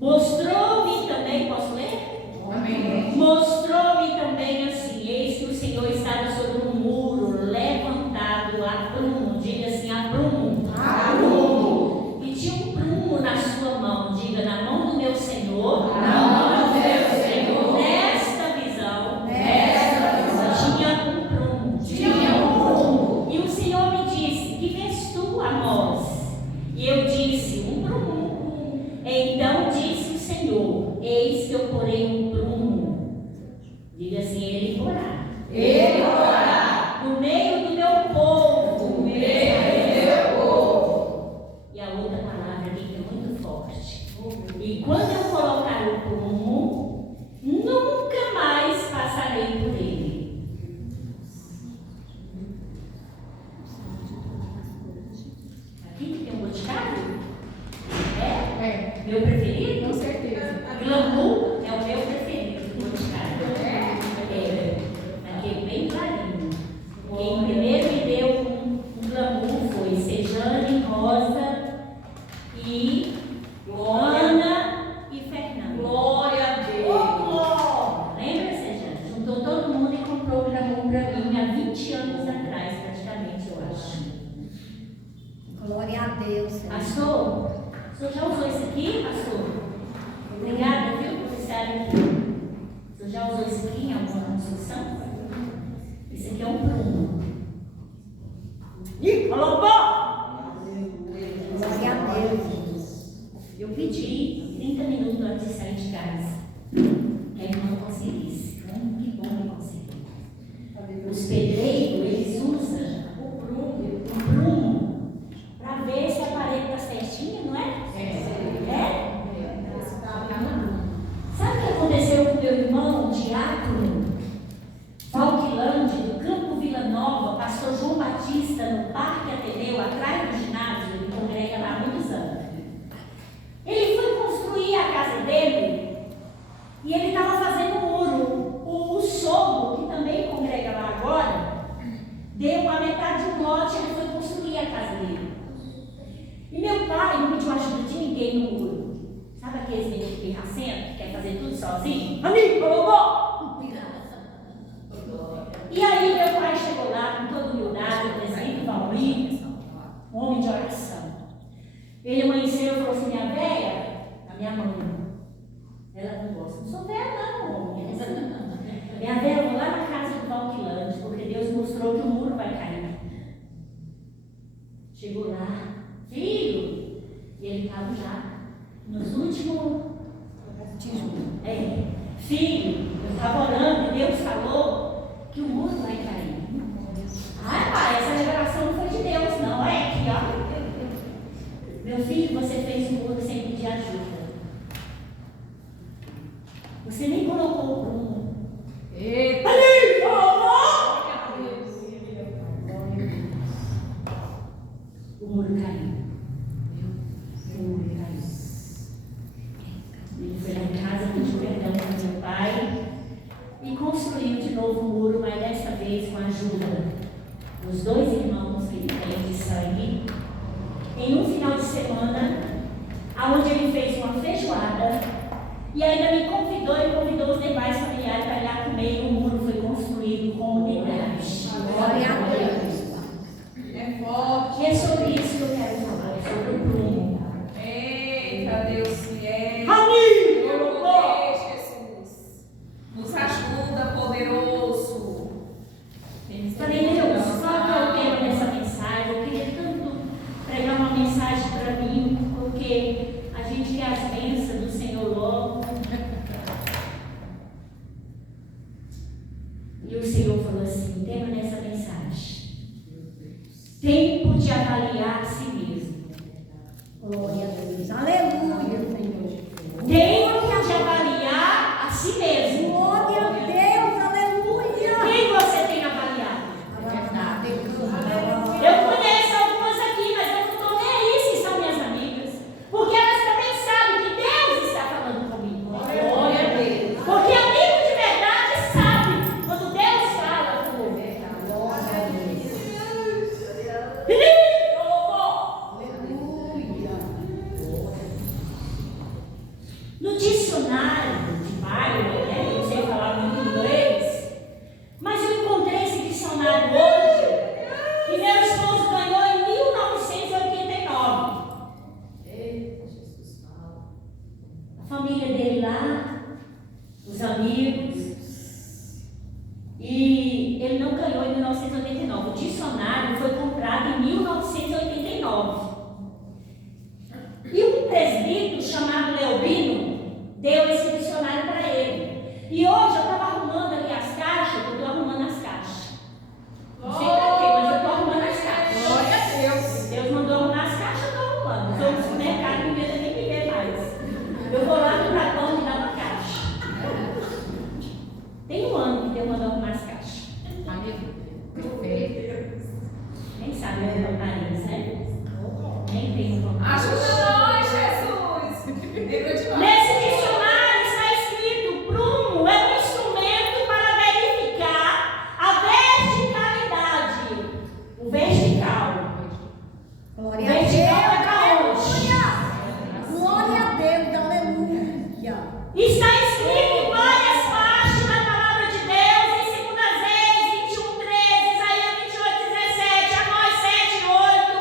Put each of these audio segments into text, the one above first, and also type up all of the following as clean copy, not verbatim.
Mostrou-me também, posso ler? Amém. Mostrou-me também assim, eis que o Senhor estava sobre um muro levantado a prumo, diga assim, a prumo. A prumo. E tinha um prumo na sua mão, diga, na mão do meu Senhor. Na mão do meu Senhor. Nesta visão. Tinha um prumo. E o Senhor me disse, que vês tu, Amós? E eu disse, um prumo. Então disse o Senhor, eis que eu porei um prumo. Diga assim, ele porá. Ele porá. No meio do meu povo. No meio do meu povo. E a outra palavra aqui é muito forte. E quando eu colocar o prumo, nunca mais passarei por ele. Aqui que tem um boticário? É? Meu preferido? Com certeza. Glamour é o meu preferido do boticário. Aquele bem clarinho. Quem primeiro me deu um glamour foi Sejane, Rosa e Ana e Fernanda. Glória a Deus. Lembra, Sejane? Juntou todo mundo e comprou o glamour para mim há 20 anos atrás, praticamente, eu acho. Glória a Deus, Senhor. Pastor, o senhor já usou isso aqui, pastor? Obrigada, viu, por estarem aqui. O senhor já usou isso aqui em alguma construção? Isso aqui é um prumo. Ih, colocou! Glória a Deus. Eu pedi 30 minutos antes de sair de casa, que a irmã conseguisse. Que bom que consegui. Os pedreiros, eles usam o prumo para ver se a parede está certinha, não é? É? Sabe o que aconteceu com meu irmão, diácono, Falquilândia, do Campo Vila Nova, pastor João Batista, no Parque Ateneu, atrás do ginásio, ele congrega lá há muitos anos. Ele foi construir a casa dele e ele estava fazendo um muro. O sogro, que também congrega lá agora, deu a metade do lote e ele foi construir a casa dele. E meu pai não pediu ajuda de ninguém no muro. Sabe aqueles meninos pirracentos que querem fazer tudo sozinho? Amigo, colocou! E aí meu pai chegou lá com toda humildade, o presbítero Valmir, um homem de oração. Ele amanheceu e falou assim, minha véia, a minha mãe, ela não gosta, não sou véia não, homem. Minha véia, eu vou lá na casa do Valquilante, porque Deus mostrou que o muro vai cair. Chegou lá, filho, e ele estava já nos últimos tijolos. Filho, eu estava orando e Deus falou que o muro vai cair. Ah, pai, essa revelação não foi de Deus, não. É aqui, ó. Meu filho, você fez o muro sem pedir ajuda. Você nem colocou o prumo. Eita. Ali, o muro caiu. O muro caiu. Ele foi lá em casa, pediu perdão para meu pai e construiu de novo o muro, mas dessa vez com a ajuda dos dois irmãos que ele tem de sangue, em um final de semana, onde ele fez uma feijoada e ainda me convidou e convidou os demais familiares para ir lá comer e o muro foi construído com unidade. Glória a Deus. É forte. E é sobre isso que eu quero falar, sobre o prumo. Eita, Deus fiel. Amigo! Jesus. Nos ajuda, poderoso. Falei, Deus, qual que é o tema dessa mensagem? Eu queria tanto pregar uma mensagem para mim, porque a gente quer as bênçãos do Senhor logo. E o Senhor falou assim, o tema dessa mensagem: tempo de avaliar a si mesmo. Glória a Deus. Aleluia, Senhor. Tempo de avaliar a si mesmo. Glória a Deus. Aleluia. Quem você tem avaliado? Aleluia. Eu conheço algumas aqui, mas eu não estou nem aí se são minhas amigas. Porque elas também sabem que No dicionário de Bible, né, eu não sei falar muito inglês, mas eu encontrei esse dicionário hoje, que meu esposo ganhou em 1989. Eita, Jesus, fala. A família dele lá, os amigos, e ele não ganhou em 1989. O dicionário foi comprado em 1989. E um presbítero chamado Leobino deu esse dicionário para ele. E hoje eu estava arrumando ali as caixas, eu estou arrumando as caixas. Não sei para quê, mas eu estou arrumando as caixas. Glória a Deus. Deus mandou arrumar as caixas, eu estou arrumando. Estou no supermercado, não medo nem me ver mais. Eu vou lá no Platão e dar uma caixa. Tem um ano que Deus mandou arrumar as caixas. Nem sabe o nariz, né? Nem tem o Ajuda nós, Jesus. Lembrou de nós. Nesse dicionário está escrito: prumo é um instrumento para verificar a verticalidade. O vertical. Glória O a Deus. vertical é para onde? Glória a Deus, aleluia. Está escrito em várias partes da palavra de Deus, em 2 Reis 21:13, Isaías 28:17, Amós 7:8,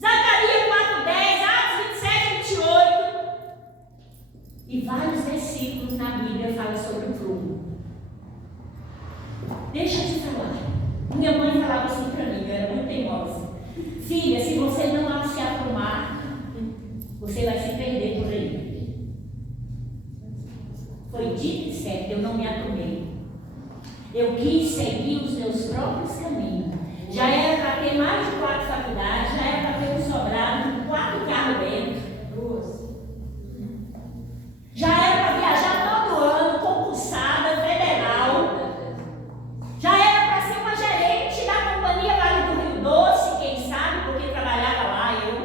Zacarias 4:10, Atos 27:28. E vários versículos na Bíblia falam sobre o prumo. Deixa eu te falar. Minha mãe falava assim para mim, eu era muito teimosa. Filha, se você não se aprumar, você vai se perder por aí. Foi dito e certo, eu não me aprumei. Eu quis seguir os meus próprios caminhos. Já era para ter mais de 4 faculdades, já era para ter um sobrado de 4 carros dentro. Já era para viajar todo ano, concursada, federal. Já era para ser uma gerente da companhia Vale do Rio Doce, quem sabe, porque trabalhava lá eu.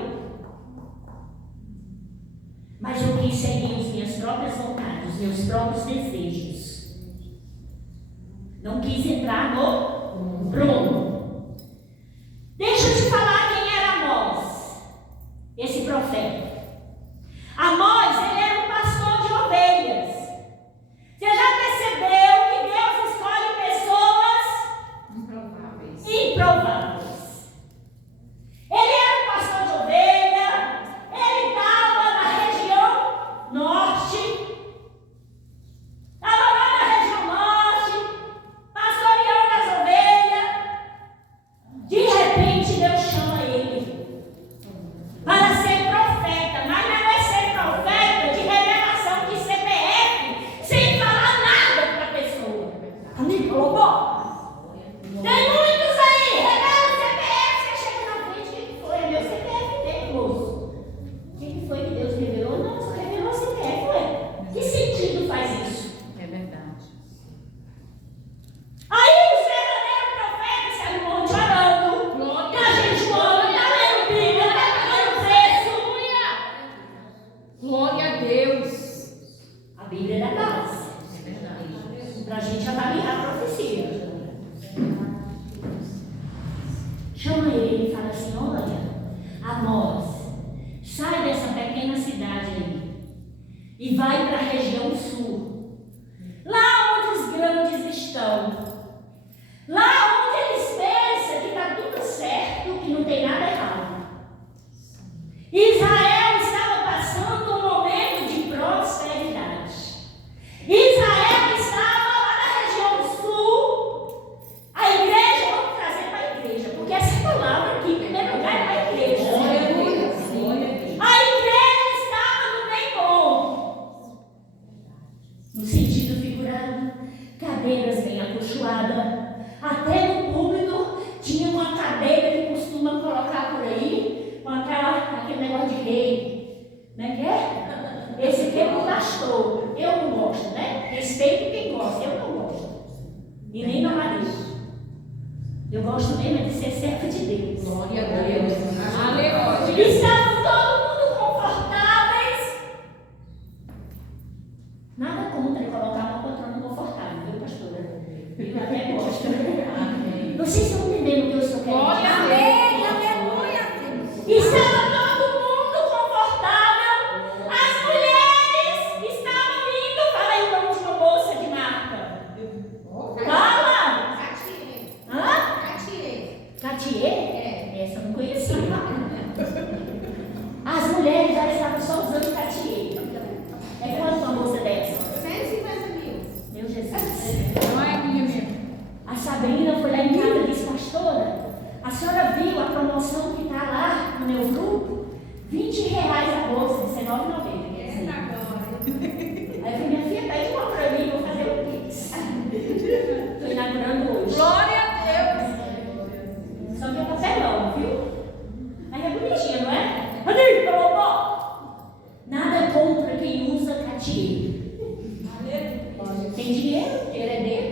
Mas eu quis seguir as minhas próprias vontades, os meus próprios desejos. Não quis entrar no prumo. Deixa eu te falar quem era Amós, esse profeta. Amós, ele era um pastor de ovelhas. Você já percebeu que Deus escolhe pessoas improváveis? Ele era um pastor de ovelha, ele estava na região norte, estava lá na região norte, pastoreando as ovelhas. De repente Deus chama ele para ser profeta, mas não é ser profeta de revelação de CPF, sem falar nada para a pessoa. Amigo, colocou? Tem muitos aí, revela o CPF, você chega na frente, o que foi? É meu CPF dele, moço. O que foi que Deus revelou? Não, só revelou o CPF, ué. Que sentido faz isso? É verdade. Aí o verdadeiro profeta sai no monte orando, e a gente ora, tá lendo Bíblia, tá pagando preço. Glória a Deus. A Bíblia é da casa, É verdade. para a gente avaliar a profecia. Chama ele e fala assim: olha, Amós, sai dessa pequena cidade aí e vai para a região sul, lá onde os grandes estão, lá onde eles pensam que está tudo certo, que não tem nada errado. Israel estava passando um momento de prosperidade. Israel estava lá na região sul. A igreja, vamos trazer para a igreja, porque essa palavra aqui, em primeiro lugar, é para a igreja. A igreja estava no bem bom. No sentido figurado, cadeiras bem acolchoadas. Até no púlpito tinha uma cadeira que costuma colocar por aí, com aquele negócio de rei. Não é que é? Esse aqui é para o pastor. Eu não gosto, né? Respeito quem gosta, eu não gosto. E nem meu marido. Eu gosto mesmo é de ser serva de Deus. Glória a Deus. Aleluia. Estavam todo mundo confortáveis. Nada contra colocar uma poltrona confortável, viu, pastora? Eu até gosto. Vocês estão entendendo o que eu estou querendo Glória a dizer? Amém, aleluia. Estava todo mundo confortável. As mulheres curtir. Tem dinheiro, dinheiro é dele.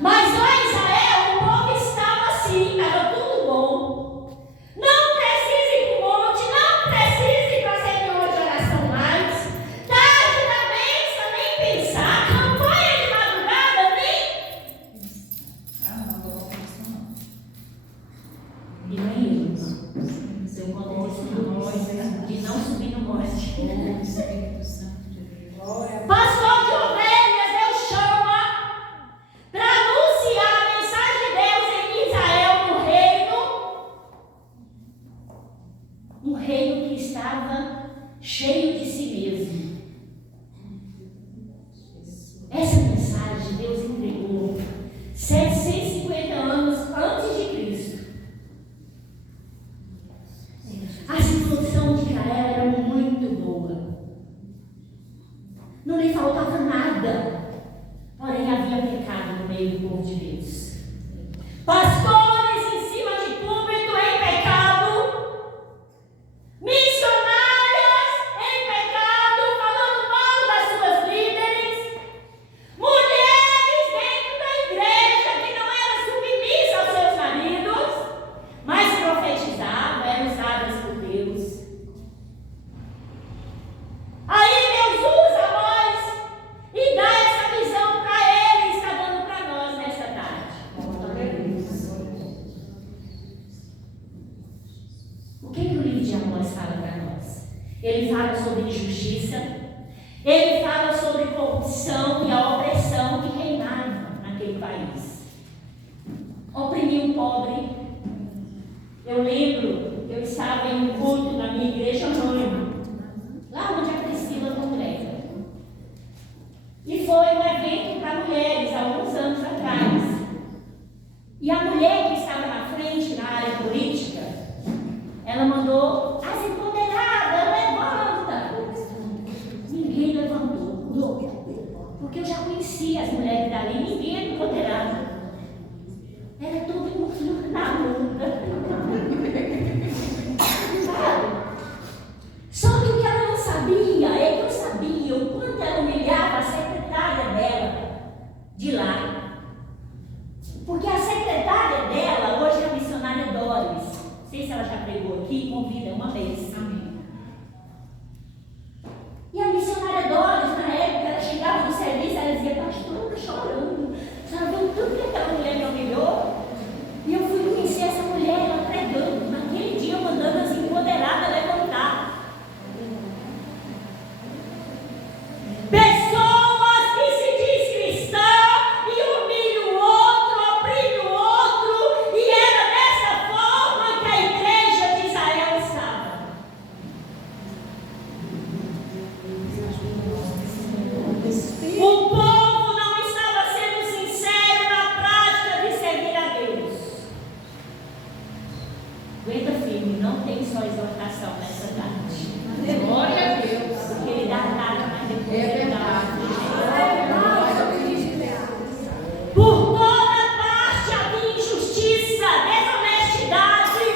Mas lá em Israel, o povo estava assim, estava tudo bom. Não precisa ir para o monte, não precisa ir para a reunião de oração mais. Tarde da bênção, nem pensar. Campanha de madrugada, nem. E nem eu. Seu conta de não subir no monte. Pastor de ovelhas, Deus chama para anunciar a mensagem de Deus em Israel, no reino. Um reino que estava cheio de si mesmo. Essa mensagem Deus entregou 750 anos antes de Cristo. A situação de Israel era muito boa. Não lhe faltava nada. Porém, havia pecado no meio do povo de Deus. Pastores em cima de púlpito em pecado. Missionárias em pecado, falando mal das suas líderes. Mulheres dentro da igreja que não eram submissas aos seus maridos, mas profetizavam, eram usadas por Deus. Aí Deus usa nós e dá essa visão para Ele, está dando para nós nessa tarde. O que o livro de Amós fala para nós? Ele fala sobre injustiça, ele fala sobre corrupção e a opressão que reinava naquele país. Oprimir o pobre. Eu lembro, eu estava em um culto na minha igreja mãe, lá onde a Priscila congrega. E foi um evento para mulheres, há alguns anos atrás. E a mulher que estava na frente, na área política, ela mandou: as empoderadas, levanta! Ninguém levantou. Porque eu já conhecia as mulheres dali, ninguém era empoderada. Era todo mundo na luta. Só que o que ela não sabia é que eu sabia o quanto ela humilhava a secretária dela de lá. Porque a secretária dela hoje é a missionária Doris. Não sei se ela já pregou aqui, convida uma vez. Amém. E a missionária Doris, na época, ela chegava no serviço, ela dizia: pastora, chorando. Você viu tudo que aquela mulher me humilhou? E eu fui conhecer essa mulher, ela pregando. Naquele dia, mandando as empoderadas levantar. Pessoas que se diz cristã e humilham o outro, oprimem o outro, e era dessa forma que a igreja de Israel estava. O povo não estava sendo sincero na prática de servir a Deus. Aguenta firme, não tem só exortação nessa tarde. Glória a Deus. Porque ele dá nada, mas depois ele dá. Por toda parte havia injustiça, desonestidade.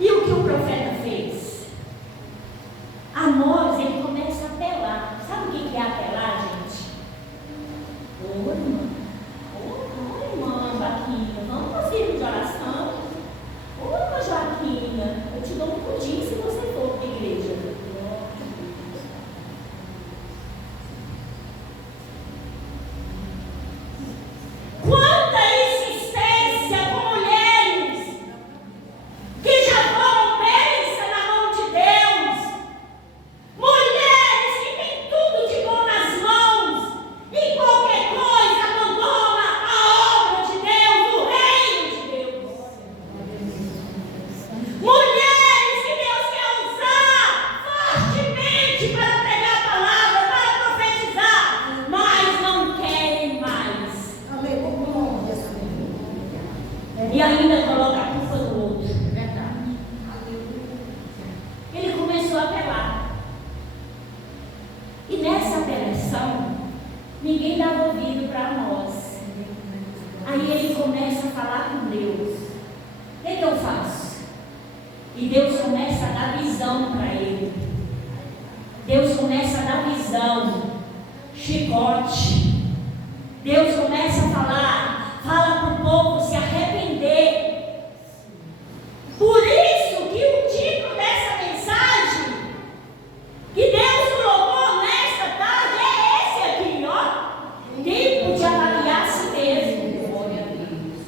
E o que o profeta fez? Amós, ele começa a apelar. Sabe o que é apelar, gente? Ô irmã Joaquina, vamos para o filho de oração. Ô irmã Joaquina, eu te dou um pudim se você for para a igreja. Quanta insistência com mulheres que já foram bênção na mão de Deus. Mulheres que têm tudo de bom nas mãos e qualquer coisa abandona a obra de Deus, o reino de Deus. Mulheres que Deus quer usar fortemente para pregar a palavra, para profetizar, mas não querem mais. E ainda coloca a culpa no outro. Verdade. Ele começou a apelar. E nessa apelação, ninguém dava ouvido para nós. Aí ele começa a falar com Deus: o que eu faço? E Deus começa começa a dar visão para ele. Deus começa a dar visão, chicote. Deus começa a falar, fala para o povo se arrepender. Por isso que o título dessa mensagem que Deus colocou nesta tarde é esse aqui, ó. Tempo de avaliar a si mesmo.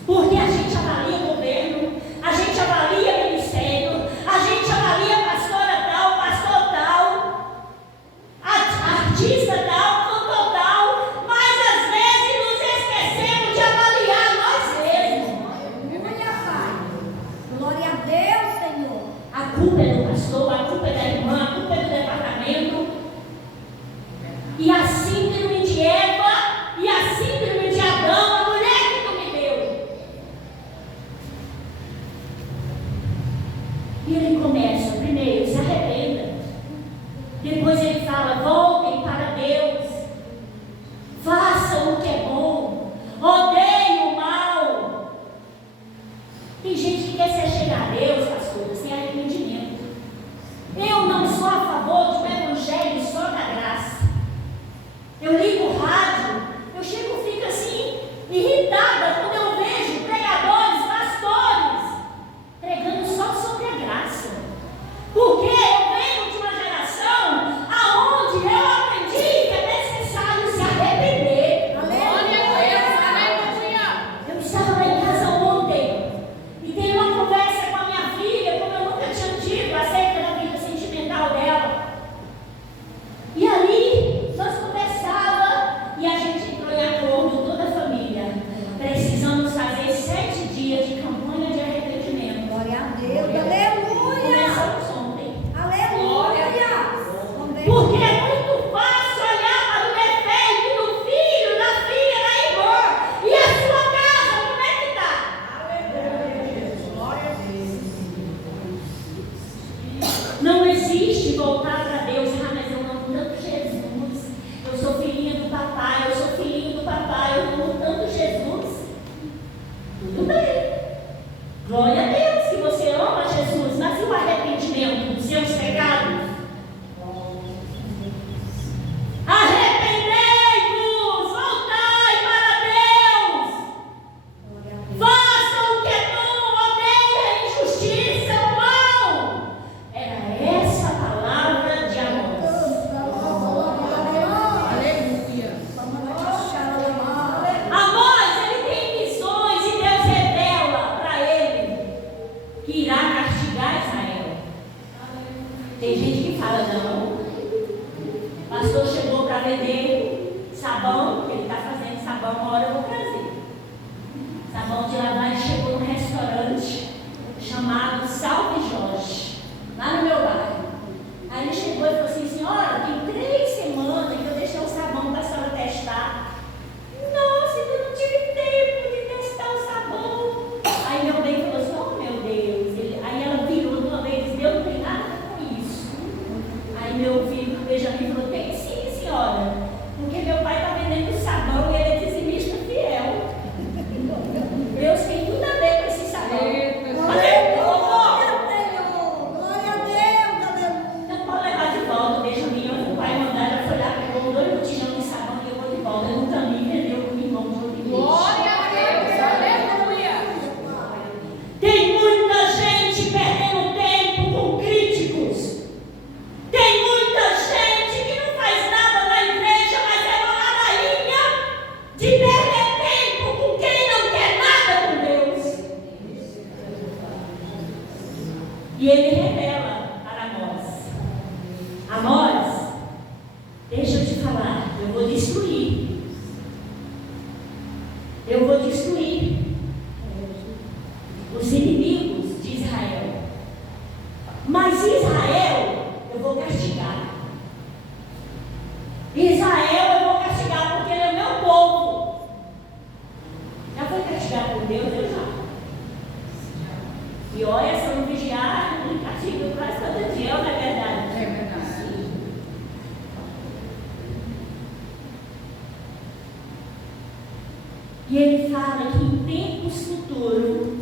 Porque a gente avalia governo, a gente avalia ministério, a gente avalia pastora tal, pastor tal, artista tal, cantor tal, mas às vezes nos esquecemos de avaliar nós mesmos. Aleluia, Pai. Glória a Deus, Senhor. A culpa é do pastor, a culpa é da irmã, a culpa é do departamento. E a síndrome de Eva e a síndrome de Adão, a mulher que tu me deu. E ele começa, primeiro, se arrependa. Depois ele fala, voltem para Deus. Façam o que é bom. Odeiem o mal. Tem gente que quer se chegar a Deus, pastor, sem arrependimento. Eu não sou a favor de um evangelho só da graça. Eu ligo o rádio, eu chego e fico assim, irritada quando eu vejo pregadores, pastores, pregando só sobre a graça. Porque eu venho de uma geração aonde eu aprendi que é necessário se arrepender. Eu estava lá em casa ontem e teve uma conversa com a minha filha, como eu nunca tinha tido, acerca da vida sentimental dela. E ali nós conversávamos e a gente entrou em acordo, toda a família. Precisamos fazer 7 dias de campanha de arrependimento. Glória a Deus. Aleluia. Começamos ontem. Aleluia. Porque é muito fácil olhar para o defeito do filho, da filha, da irmã. E a sua casa, como é que está? Não existe voltar para Deus. Ah, mas eu amo tanto Jesus. Eu sou filhinha do papai, eu sou filhinho do papai, eu amo tanto Jesus. Tudo bem. Glória a Deus que você ama Jesus, mas e o arrependimento dos seus pecados? Arrependei-vos, voltai para Deus. Façam o que é bom, odeiem a injustiça, o mal. Era essa a palavra de Amós. Amós, ele tem visões e Deus revela para ele que irá castigar Israel. Tem gente que fala, não, o pastor chegou para vender sabão, que ele está fazendo sabão, uma hora eu vou trazer. Sabão de lavar, ele chegou num restaurante chamado Salve Jorge, lá no meu bairro. Aí ele chegou e falou assim, senhora, tem 3 semanas que eu deixei o sabão para a senhora testar. Nossa, eu não tive tempo de testar o sabão. Aí meu bem falou assim, oh meu Deus. Aí ela virou de uma vez e disse, Deus não tem nada a ver com isso. Aí meu filho, Benjamin, falou, tem sim, senhora. Porque meu pai está vendendo sabão e ele é dizimista fiel. Deus tem tudo a ver com esse sabão. Glória a Deus. Aleluia. Então pode levar de volta, Benjamin. O pai mandar, ela foi lá, pegou 2 botijão de sabão e eu vou de volta. Eu nunca me vendeu com o irmão de outro igreja. Glória a Deus. Aleluia. Tem muita gente perdendo tempo com críticos. Tem muita gente que não faz nada na igreja, mas é uma ladainha de perder tempo com quem não quer nada com Deus. E ele revela para nós. Amós, deixa eu te falar, eu vou destruir. Eu vou destruir os inimigos de Israel. Mas Israel eu vou castigar. Israel eu vou castigar porque ele é meu povo. Já foi castigado por Deus? Eu já. E olha, se eu não vigiar, ele castiga quase todo dia, não é verdade? É verdade. E ele fala que em tempos futuros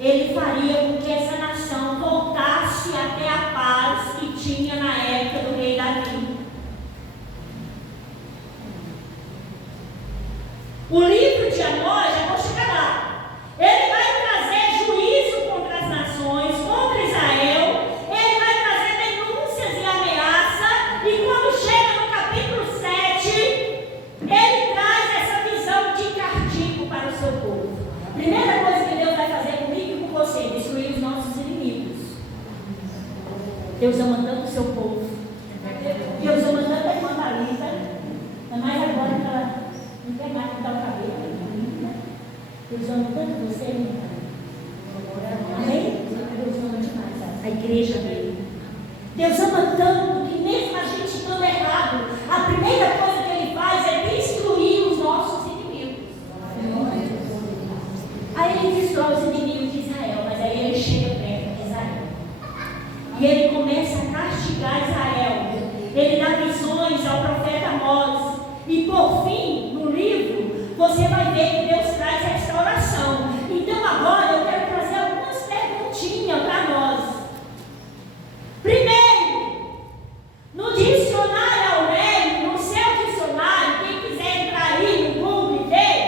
ele faria com que essa nação voltasse até a tinha na época do rei Davi. O livro de Amós, já vou chegar lá, ele vai trazer juízo contra as nações, contra Israel, ele vai trazer denúncias e ameaça, e quando chega no capítulo 7, ele traz essa visão de castigo para o seu povo. Primeira coisa que Deus vai fazer comigo e com você, destruir os nossos inimigos. Deus ama tanto o seu povo. Deus ama tanto a irmã Marisa, ainda mais agora que ela não quer mais pintar o cabelo. Deus ama tanto você, minha irmã. Amém? Deus ama demais a igreja dele. Deus ama tanto que mesmo a gente estando errado, a primeira coisa que ele faz é destruir os nossos inimigos. Aí ele destrói os inimigos de Israel, mas aí ele chega perto de Israel. E ele começa a castigar Israel. Ele dá visões ao profeta Amós. E por fim, no livro, você vai ver que Deus traz restauração. Então agora eu quero trazer algumas perguntinhas para nós. Primeiro, no dicionário Aurélio, no seu dicionário, quem quiser entrar aí no Google e ver,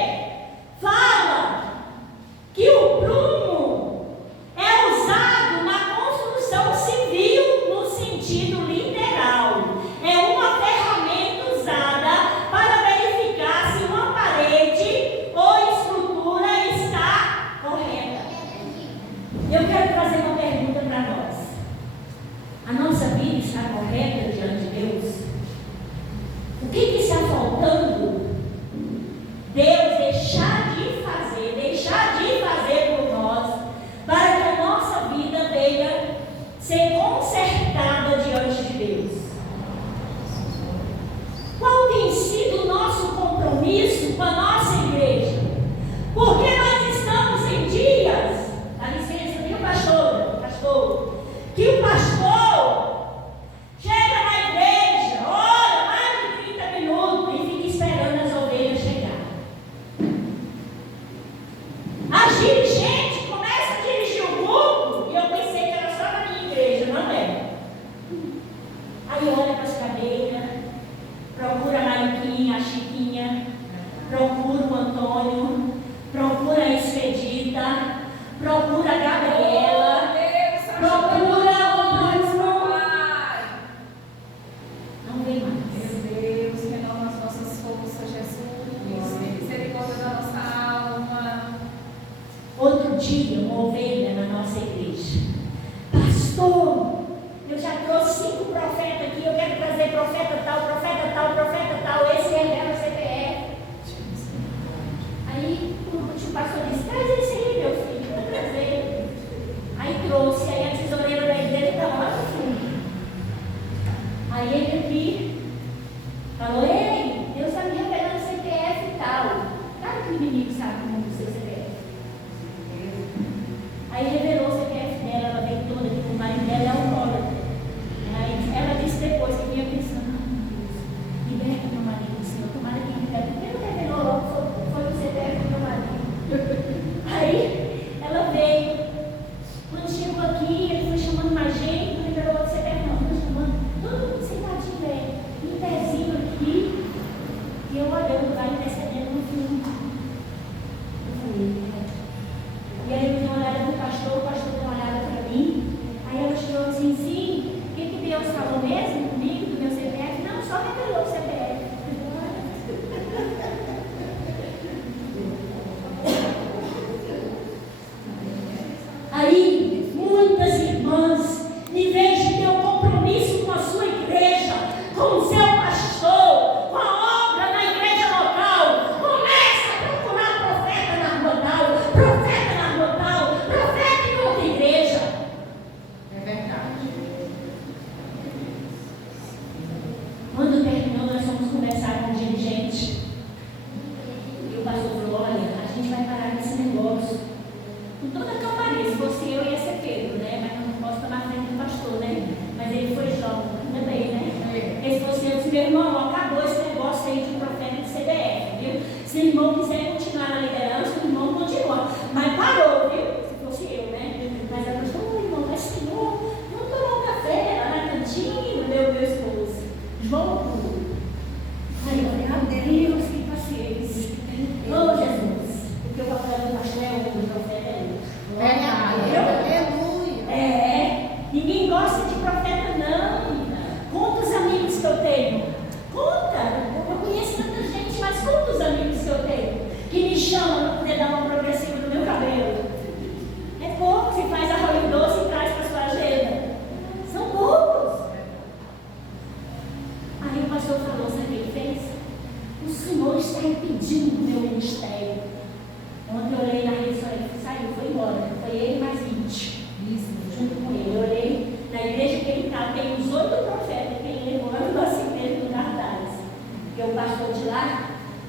fala que o prumo é usado na construção civil no sentido literal. É uma ferramenta usada para verificar se uma parede ou estrutura está correta. Eu quero trazer uma pergunta para nós. A nossa vida está correta diante de Deus? O que está faltando Deus deixar de fazer por nós, para que a nossa vida venha ser consertada diante de Deus? Qual tem sido o nosso compromisso com a nossa igreja? Porque nós estamos em dias, dá licença, viu, pastor, que o pastor chega na igreja, ora mais de 30 minutos e fica esperando as ovelhas chegar. A dirigente começa a dirigir o grupo, e eu pensei que era só na minha igreja, não é? Aí olha para as cadeiras, procura a Mariquinha, a Chiquinha, procura o Antônio, procura a Expedita, procura a Gabriela, procura o Bruno. Não vem mais. Meu Deus, renova as nossas forças, Jesus. Misericórdia da nossa alma. Outro dia, uma ovelha na nossa igreja. Pastor, eu já trouxe 5 profetas aqui, eu quero trazer profeta tal, esse revela o CPF. Aí o pastor disse, traz esse aí, meu filho, para trazer. Aí trouxe, aí a tesoureira da igreja estava lá no fundo. Aí ele aqui falou, ei, Deus está me revelando o CPF e tal. Claro que o inimigo sabe como é o seu CPF. Aí revelou o CPF dela, ela veio toda aqui, o marido dela é alcoólatra. Aí ela disse depois que vinha pensando, liberta meu marido, Senhor, tomara que liberte. Porque não revelou logo, foi o CPF do meu marido. Aí ela veio. Quando chegou aqui, ele foi chamando mais gente, não revelou outro CPF, não, foi chamando todo mundo sentadinho aí, em pezinho aqui. E eu olhando lá, intercedendo no fundo. Eu falei, e aí eu dei uma olhada pro pastor, o pastor deu uma olhada para mim. Aí ela chegou assim, sim, o que Deus falou mesmo comigo, do meu CPF? Não, só revelou o CPF. Aí, muitas irmãs, em vez de ter um compromisso com a sua igreja, com o seu pastor, com a obra na igreja local, começa a procurar profeta na rua tal, profeta em outra igreja. É verdade. Quando terminou, nós fomos conversar com o dirigente. E o pastor falou, olha, a gente vai parar nesse negócio. Com toda a calmaria, se fosse eu ia ser Pedro, né? Mas não posso estar na frente do pastor, né? Mas ele foi jovem também, né? Se fosse eu, disse, meu irmão, acabou esse negócio aí de profeta de CDF, viu? Se o irmão quiser continuar na liderança, o irmão continua. Mas parou, viu? Se fosse eu, né? Mas ela falou, irmão, mas Senhor, não tomou café lá na cantina? Jogo. Ai, meu Deus, que paciência. Oh, Jesus. Porque o papel do pastor é outro, o profeta é outro. Aleluia. Ninguém gosta de profeta, não. Quantos amigos que eu tenho? Conta. Eu conheço tanta gente, mas quantos amigos que eu tenho que me chamam para poder dar uma progressiva no meu cabelo? É pouco. Se faz arroz doce e traz para sua agenda. São poucos. Aí o pastor falou, sabe o que ele fez? O Senhor está impedindo o meu ministério. Ontem eu olhei na rede, saiu, foi embora. Foi ele mais 20. Junto com ele. Eu olhei na igreja que ele está, tem os 8 profetas que ele levou lá no nosso igreja no cartaz. Porque o pastor de lá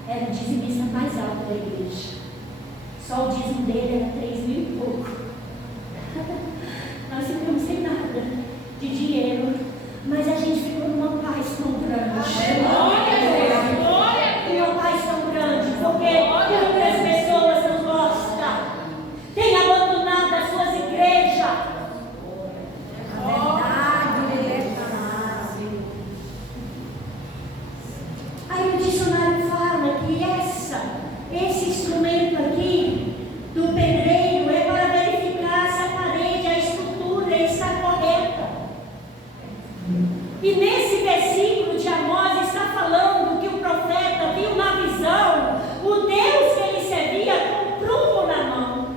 era o dizimista mais alto da igreja. Só o dízimo dele era 3 mil e pouco. Nós ficamos sem nada de dinheiro, mas a gente ficou numa paz tão grande. Uma paz tão grande, porque muitas pessoas não gostam, têm abandonado as suas igrejas. Aí o dicionário fala que esse instrumento aqui do pedreiro é para verificar se a parede, a estrutura está correta. E nesse versículo de Amós está falando que o profeta viu na visão o Deus que ele servia com um prumo na mão.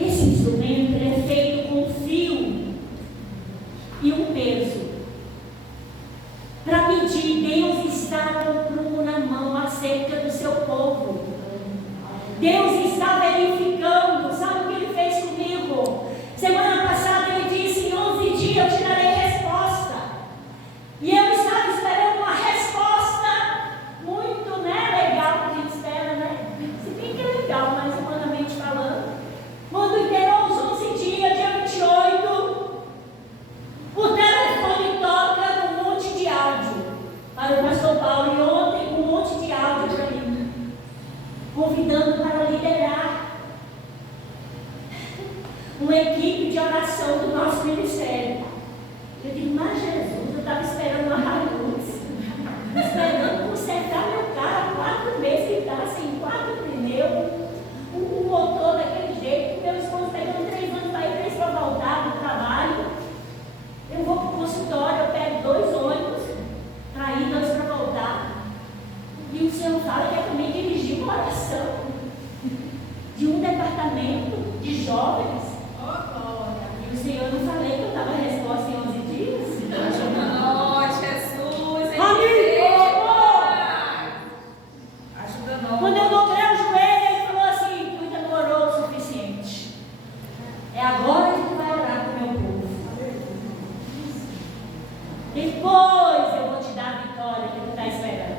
Esse instrumento ele é feito com um fio e um peso para medir. Deus está com o prumo na mão acerca do seu povo. Deus está verificando. Sabe o que ele fez comigo? Semana passada ele disse: em 11 dias eu te darei resposta. E eu estava esperando uma resposta muito legal que a gente espera, né? Se bem que é legal, mas humanamente falando. Quando inteirou os 11 dias, dia 28, o telefone toca um monte de áudio para o pastor Paulo. E ontem um monte de áudio para mim, convidando para liderar uma equipe de oração do nosso ministério. Eu digo, mas Jesus, eu estava esperando uma Hilux, esperando consertar meu carro, 4 meses que está sem 4 pneus, o motor daquele jeito, meu esposo pegando 3 anos para ir, 3 para voltar do trabalho. Eu vou para o consultório, eu pego 2 ônibus para ir, 2 para voltar. E o Senhor fala que é também dirigir uma oração de um departamento de jovens. E o Senhor não falei que eu dava a resposta em 11 dias? Nós, Jesus, ajuda nós. Quando eu dobrei o joelho, ele falou assim: tu ainda não orou o suficiente. É agora que tu vai orar para o meu povo. Depois eu vou te dar a vitória que tu está esperando.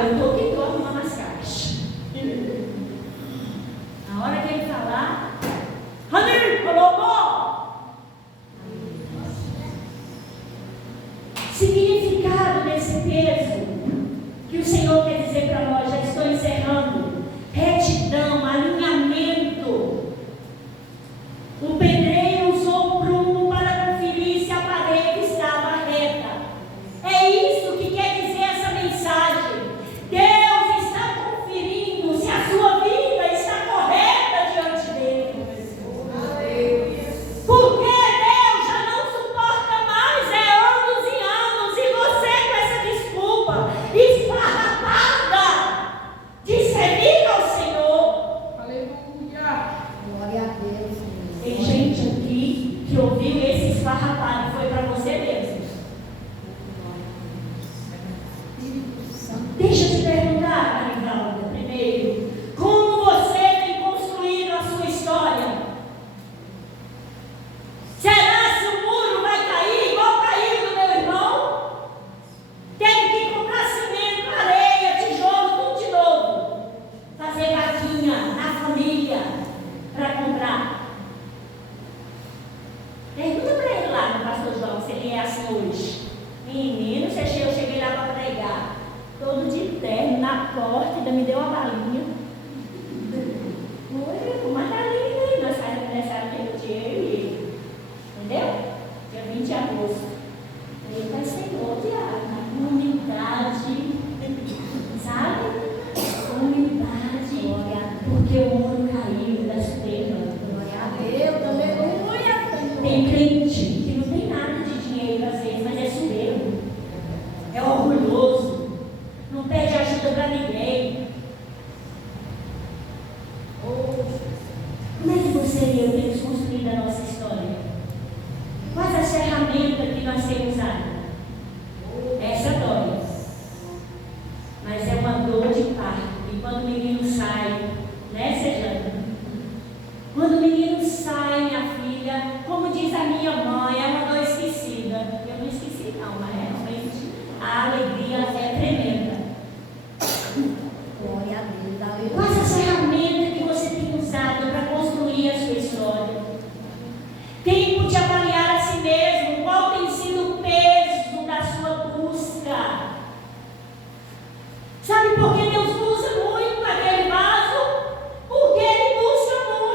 Eu estou que estou arrumando as caixas. Na hora que ele falar, significado desse peso que o Senhor quer dizer para nós, já estou encerrando: retidão, alinhamento. O pedreiro usou o prumo para conferir se a parede estava reta. É isso que quer dizer essa mensagem. Deus está conferindo se a sua vida está correta diante dele. Porque Deus já não suporta mais, anos e anos, e você com essa desculpa esfarrapada de servir ao Senhor. Aleluia. Glória a Deus. Tem gente aqui que ouviu esse esfarrapado, foi para você mesmo. Deixa eu te perguntar, Marivalda, primeiro, como você tem construído a sua história? Será que o muro vai cair igual caiu do meu irmão? Teve que comprar cimento, areia, tijolo, tudo de novo. Fazer vaquinha na família para comprar. Pergunta para ele lá no pastor João se ele é assim hoje. Menino, eu cheguei lá para pregar, todo de terno, na porta, ainda me deu uma balinha. Tem crente que não tem nada de dinheiro às vezes, mas é soberbo, é orgulhoso, não pede ajuda para ninguém. Como é que você e eu temos construído a nossa história? Quais as ferramentas que nós temos usado? Essa dói, mas é uma dor de parto. E quando o menino sai, né, Sejana? Quando o menino sai, minha filha, como diz a minha mãe, é uma dor esquecida. Eu não esqueci não, mas realmente a alegria é tremenda. Glória a Deus, aleluia. Quais as ferramentas que você tem usado para construir a sua história? Tempo de avaliar a si mesmo. Qual tem sido o peso da sua busca? Sabe por que Deus usa muito aquele vaso? Porque Ele busca muito.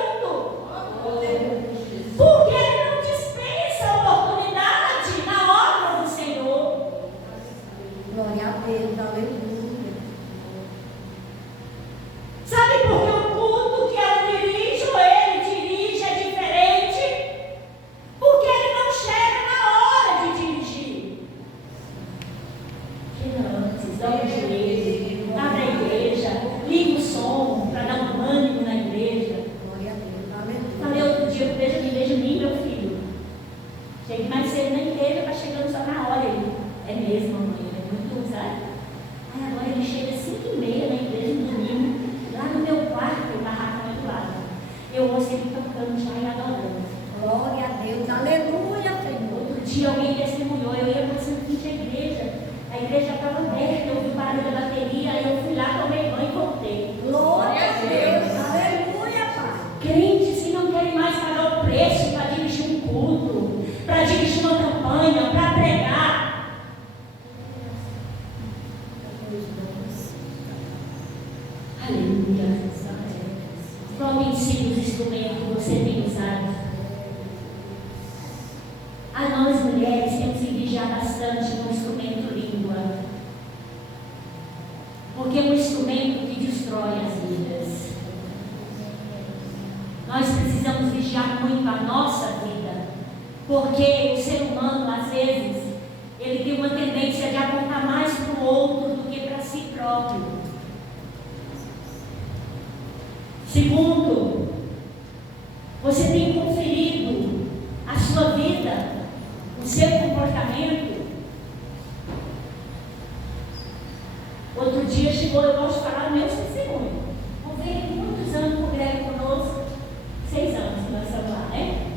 Porque Ele não dispensa a oportunidade na obra do Senhor. Glória a Deus, aleluia. Sabe por que o culto que ela dirige ou ele dirige é diferente? Porque ele não chega na hora de dirigir. Chega antes, dobra o joelho, abre a igreja, liga o som para dar um ânimo na igreja. Glória a Deus, aleluia. Falei outro dia, eu vejo a igreja nem meu filho. Cheguei mais cedo na igreja, está chegando só na hora. Ele, é mesmo, mãe, ele é muito usado. Aí agora ele chega às 5h30 na igreja no domingo, lá no meu quarto, o barraco do lado. Eu ouço ele tocando já e adorando. Glória a Deus, aleluia, Senhor. Outro dia alguém testemunhou, eu ia passando frente à igreja, a igreja estava aberta, eu vi o barulho da bateria, aí eu fui lá, tomei banho e voltei. Glória a Deus, aleluia, Pai. Crentes que não querem mais pagar o preço para dirigir um culto, para dirigir uma campanha, para pregar. Aleluia. Qual tem sido os instrumentos que você tem usado? A nós mulheres temos que vigiar bastante no instrumento língua, porque é um instrumento que destrói as vidas. Nós precisamos vigiar muito a nossa vida, porque o ser humano, às vezes, ele tem uma tendência de apontar mais para o outro do que para si próprio. Segundo, você tem conferido a sua vida, o seu comportamento. Outro dia chegou, eu gosto de falar do meu testemunho. Não veio muitos anos com o Greg conosco, 6 anos que nós estamos lá, né?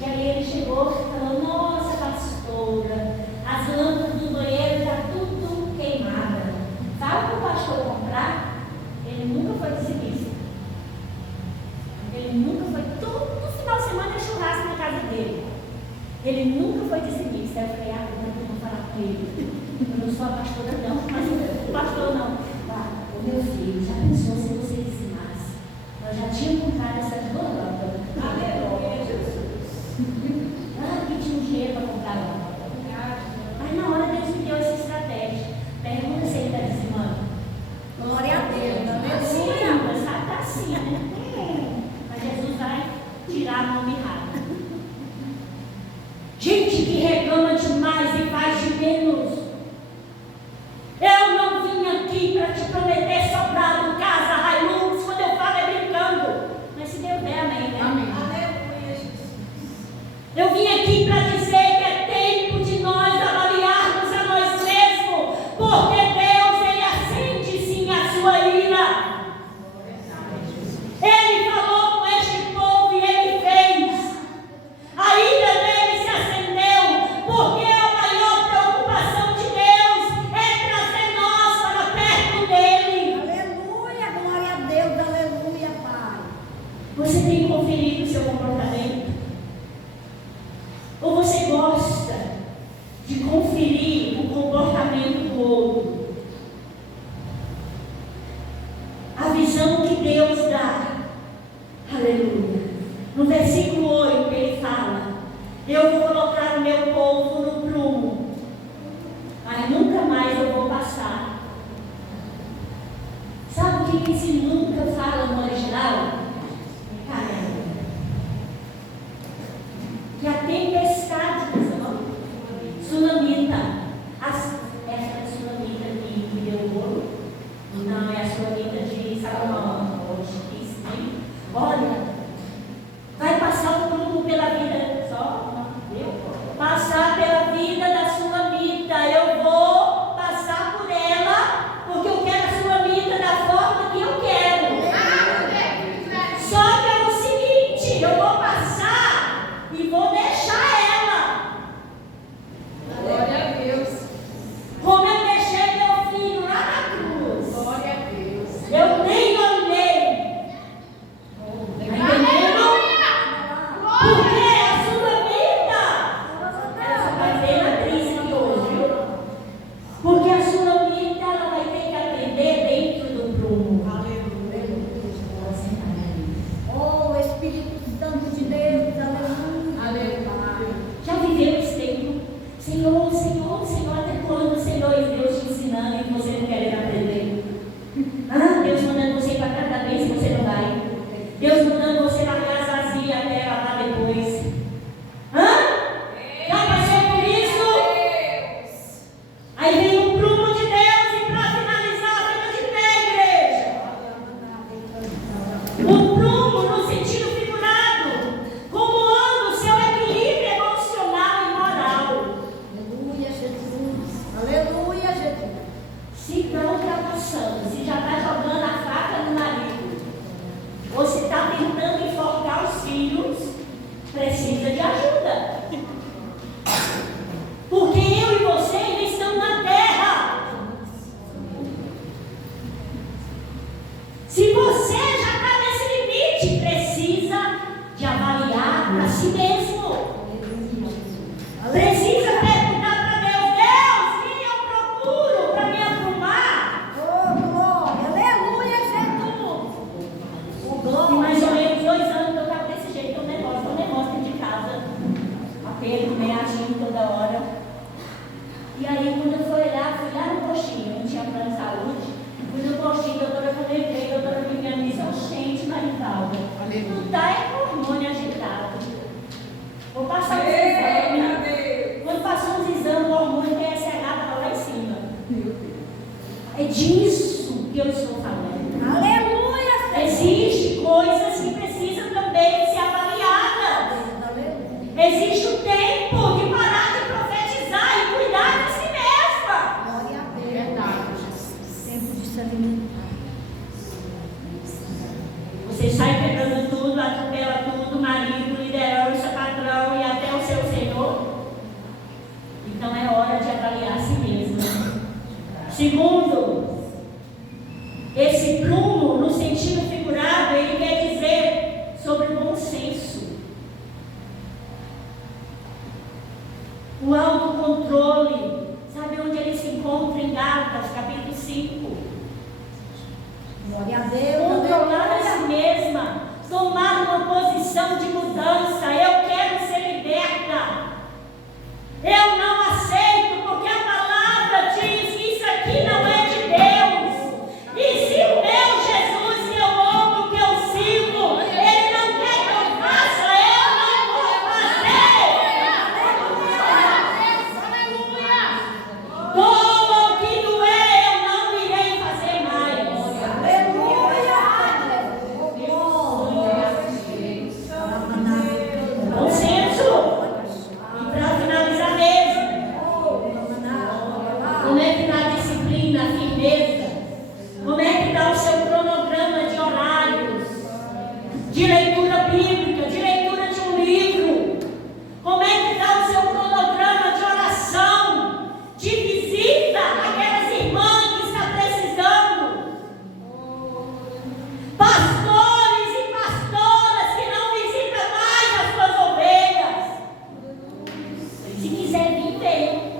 E aí ele chegou e falou: nossa, pastora, as lâmpadas do banheiro estão tudo queimadas. Sabe para o pastor comprar? Ele nunca foi dizimista. Ele nunca foi, todo final de semana é churrasco na casa dele. Ele nunca foi dizimista. Eu falei: ah, eu vou falar com ele. Eu não sou a pastora não, mas o pastor não. Ah, o meu filho, já pensou se você dizimasse? Eu já tinha comprado essas 2 lâmpadas. Aleluia, Jesus. Ah, que tinha um dinheiro para comprar lâmpada. Mas na hora Deus me deu essa estratégia. Pergunta se ele está dizimando. Glória a Deus, Assim, aleluia. mas está assim, né? Mas Jesus vai tirar a mão mirrada. Gente que reclama demais e faz de menos. Eu não vim aqui para te prometer sobrado, casa, Hilux. Quando eu falo é brincando. Mas se Deus der, amém, né? Amém. Aleluia, Jesus. Eu vim aqui para dizer que é tempo de nós avaliarmos a nós mesmos. Porque Deus, Ele acende sim a sua ira. Ele falou com este povo e Ele fez. A ira dele se acendeu, porque a maior preocupação de Deus é trazer nós para perto dele. Aleluia, glória a Deus, aleluia, Pai. Você tem conferido o seu comportamento? Ou você gosta de conferir o comportamento do outro? A visão que Deus dá. Aleluia. No versículo 8 ele fala: eu vou colocar o meu povo no prumo, mas nunca mais eu vou passar. Sabe o que esse nunca fala no original? Caramba. Que há tempo a senhorita de Salomão, hoje, olha, vai passar um prumo pela vida, só, viu? Passar pela vida da Sulamita, eu vou passar por ela, porque eu quero a Sulamita da forma que eu quero. Só que é o seguinte, eu vou passar e vou deixar ela. Glória a Deus. Como eu deixei meu filho lá na cruz. Glória a Deus. Eu nem olhei. Entendeu? Porque a Sulamita, ela vai ver a crise aqui hoje, viu? Porque a Sulamita, ela vai ter que aprender dentro do prumo. Oh, Espírito Santo de Deus, aleluia. Já viveu esse tempo? Senhor, Senhor, Senhor, até quando, Senhor, e Deus te ensinando e você não querendo aprender? Deus mandando você ir para cada vez e você não vai. Deus mandando você largar as vazias até ela lá depois. Já passou por isso? Aí vem o prumo de Deus e para finalizar, fica de pé, igreja. O prumo no sentido figurado, como anda o seu equilíbrio emocional e moral. Aleluia, Jesus. Aleluia, Jesus. Se está ultrapassando, se já está jogando a faca no marido, ou se está tentando enforcar os filhos, precisa de ajuda. Porque eu e você ainda estamos na terra. Se você já está nesse limite, precisa de avaliar a si mesmo. Precisa perguntar para Deus, quem eu procuro para me aprumar? Oh, glória. Aleluia, Jesus. Oh, Tem glória. mais ou menos 2 anos que eu estava desse jeito, um negócio dentro de casa. Apelo, agindo toda hora. E aí, quando eu fui lá no postinho, eu não tinha plano de saúde. Fui no postinho, doutora, quando eu entrei, doutora Viviane me disse, gente, Marivalda, não tá é hormônio agitado. Vou passar os exames. Quando passou os exames, o hormônio tem essa errada lá em cima. É disso que eu estou falando. Aleluia, Senhor. Existem coisas que precisam também ser avaliadas. Aleluia. Existe o tempo de parar de profetizar e cuidar de si mesma. Glória a Deus. Verdade, Jesus. Tempo de se alimentar. Você sai pegando tudo, atropela tudo, marido, liderança, patrão e até o seu senhor. Então é hora de avaliar a si mesma. Segundo, esse prumo, no sentido figurado, ele quer dizer sobre o bom senso. O autocontrole. Sabe onde ele se encontra? Em Gálatas, capítulo 5. Glória a Deus. Controlar a Aleluia. si mesma. Tomar uma posição de mudança. Eu quero ser liberta. Eu não aceito, porque a palavra diz que isso aqui não é de Deus. E se o meu Jesus que eu amo, que eu sirvo, ele não quer que eu faça, eu não vou fazer. Doa o que doer, eu não irei fazer mais. Aleluia. Bom senso. E para finalizar mesmo, como é que está a disciplina, a firmeza? Como é que está o seu cronograma de horários, de leitura bíblica, de leitura de um livro? Como é que está o seu cronograma de oração, de visita àquelas irmãs que estão precisando? Pastores e pastoras que não visitam mais as suas ovelhas. Se quiser vir, vem.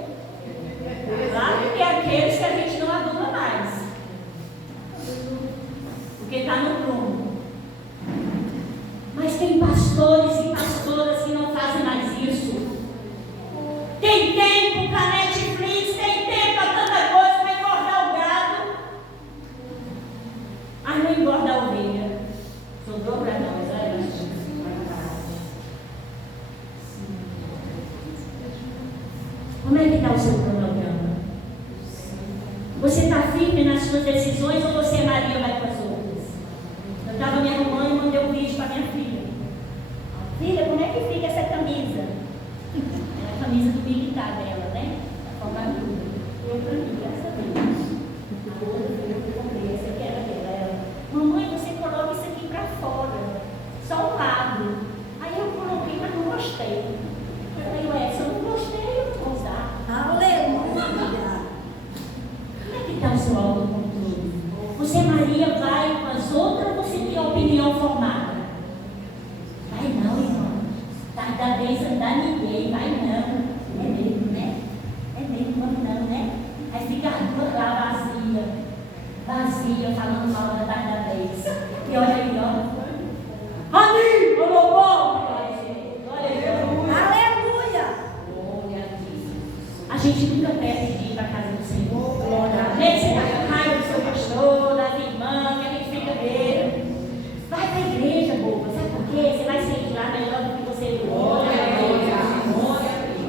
Claro que tem aqueles que a gente não adula mais. Porque está no prumo. Mas tem pastores e pastoras que não fazem mais isso. Tem tempo para Netflix, tem tempo para tanta coisa, para engordar o gado. Mas não engorda a ovelha. Sobrou para nós, olha. Como é que está o seu cronograma? Você está firme na suas decisões ou você, Maria, vai com as outras? Eu estava me arrumando e mandei um vídeo para minha filha. Filha, como é que fica essa camisa? É a camisa do militar dela, né? A formatura. Eu para mim, graças a Deus. A outra foi eu que comprei, essa aqui era dela. Ela, mamãe, você coloca isso aqui para fora, só um lado. Aí eu coloquei, mas não gostei. Eu falei, se eu não gostei, eu vou usar. Aleluia. Como é que está o seu autocontrole? Você, Maria, vai com as outras ou você tem a opinião formada? Vai não, irmão. Cada vez andar ninguém, vai não. É mesmo, né? É mesmo, vamos não, né? Aí fica a rua lá vazia, falando mal da tarda vez. E olha aí, ó. Ami, ô lobo! Olha aí, ó. Aleluia. A gente nunca perde de ir para a casa do Senhor. Às vezes você está com raiva do seu pastor, das irmãs, que a gente fica vendo. Vai para a igreja, boba. Sabe por quê? Você vai sair de lá melhor do que você entrou.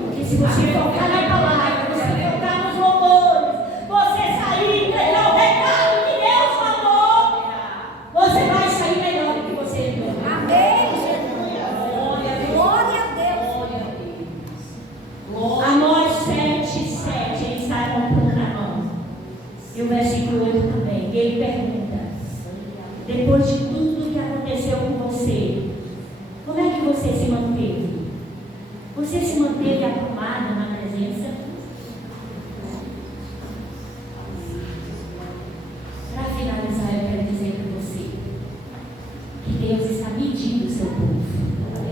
Porque se você focar na palavra, você focar nos louvores, você sair e entregar o recado que Deus falou, você vai sair melhor do que você entrou. Amém, Jesus. Glória a Deus. Amós 7:7, ele está comprando na mão. E o versículo 8 também. E ele pergunta: depois de tudo que aconteceu com você, como é que você se manteve? Você se manteve acalmado na presença? Para finalizar, eu quero dizer para você que Deus